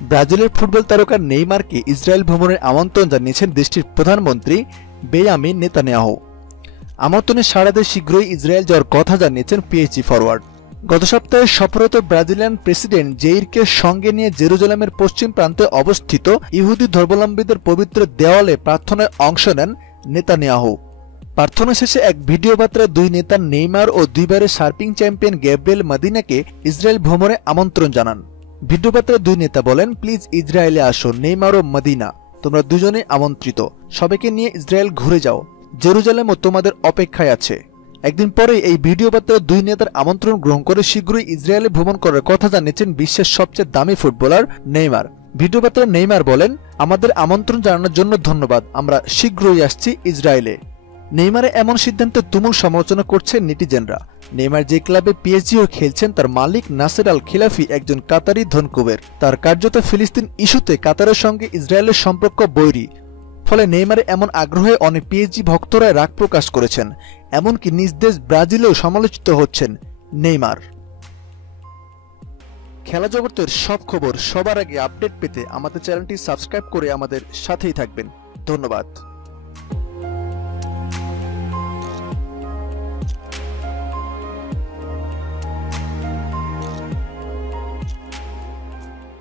ব্রাজিলের ফুটবল তারকা নেইমারকে ইসরায়েল ভ্রমণের আমন্ত্রণ জানিয়েছেন দেশটির প্রধানমন্ত্রী বেয়ামিন নেতানিয়াহু। আমন্ত্রণে সাড়া দিয়ে শীঘ্রই ইসরায়েল যাওয়ার কথা জানিয়েছেন পিএইচজি ফরওয়ার্ড গত সপ্তাহে সফরত ব্রাজিলিয়ান প্রেসিডেন্ট জেইরকে সঙ্গে নিয়ে জেরুজালেমের পশ্চিম প্রান্তে অবস্থিত ইহুদি ধর্মাবলম্বীদের পবিত্র দেওয়ালে প্রার্থনায় অংশ নেন নেতানিয়াহু। প্রার্থনা শেষে এক ভিডিও বার্তায় দুই নেতা নেইমার ও দুইবারের সার্পিং চ্যাম্পিয়ন গ্যাব্রিয়েল মাদিনাকে ইসরায়েল ভ্রমণে আমন্ত্রণ জানান। ভিডিও বার্তায় দুই নেতা বলেন, প্লিজ ইসরায়েলে আসো নেইমার ও মাদিনা। তোমরা দুজনে আমন্ত্রিত। সবাইকে নিয়ে ইসরায়েল ঘুরে যাও। জেরুজালেমও তোমাদের অপেক্ষায় আছে। একদিন পরে এই ভিডিও বার্তায় দুই নেতার আমন্ত্রণ গ্রহণ করে শীঘ্রই ইসরায়েলে ভ্রমণ করার কথা জানিয়েছেন বিশ্বের সবচেয়ে দামি ফুটবলার নেইমার। ভিডিও বার্তায় নেইমার বলেন, আমাদের আমন্ত্রণ জানানোর জন্য ধন্যবাদ। আমরা শীঘ্রই আসছি ইসরায়েলে। নেইমারে এমন সিদ্ধান্তে তুমুল সমালোচনা করছে নেটিজেনরা। নেইমার যে ক্লাবে পিএসজিও খেলছেন, তার মালিক নাসের আল খিলাফি একজন কাতারি ধনকুবের। তার কার্যত ফিলিস্তিন ইস্যুতে কাতারের সঙ্গে ইসরায়েলের সম্পর্ক বৈরী। ফলে নেইমারে এমন আগ্রহে অনেক পিএসজি ভক্তরা রাগ প্রকাশ করেছেন। এমনকি নিজ দেশ ব্রাজিলেও সমালোচিত হচ্ছেন নেইমার। খেলা জগতের সব খবর সবার আগে আপডেট পেতে আমাদের চ্যানেলটি সাবস্ক্রাইব করে আমাদের সাথেই থাকবেন। ধন্যবাদ।